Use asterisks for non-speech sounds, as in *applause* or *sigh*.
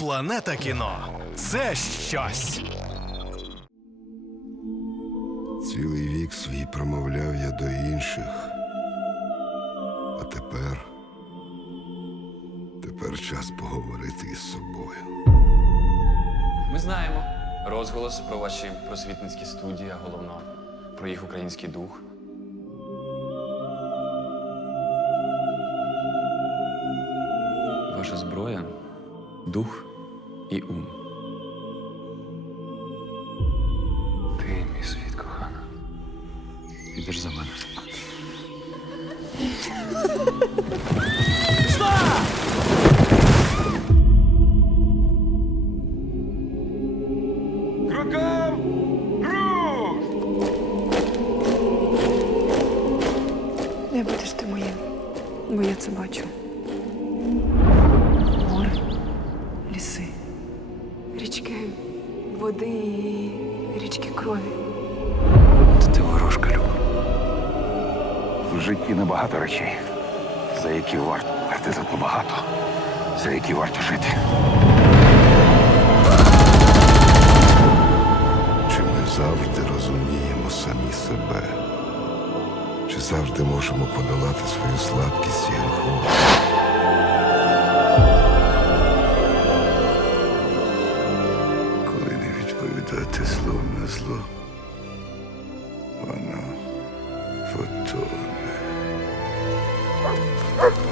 Планета кіно це щось. Цілий вік свій промовляв я до інших. А тепер. Тепер час поговорити із собою. Ми знаємо розголос про ваші просвітницькі студії, а головно про їх український дух. Ваша зброя дух і ум. Ти мій світ, кохана. Підеш за мене. Не будеш ти моїм, бо я це бачу. Річки води і річки крові. Та ти ворожка, Люба. В житті небагато речей, за які варто платити зато багато, за які варто жити. Чи ми завжди розуміємо самі себе? Чи завжди можемо подолати свою слабкість і греховність? Ugh! *laughs*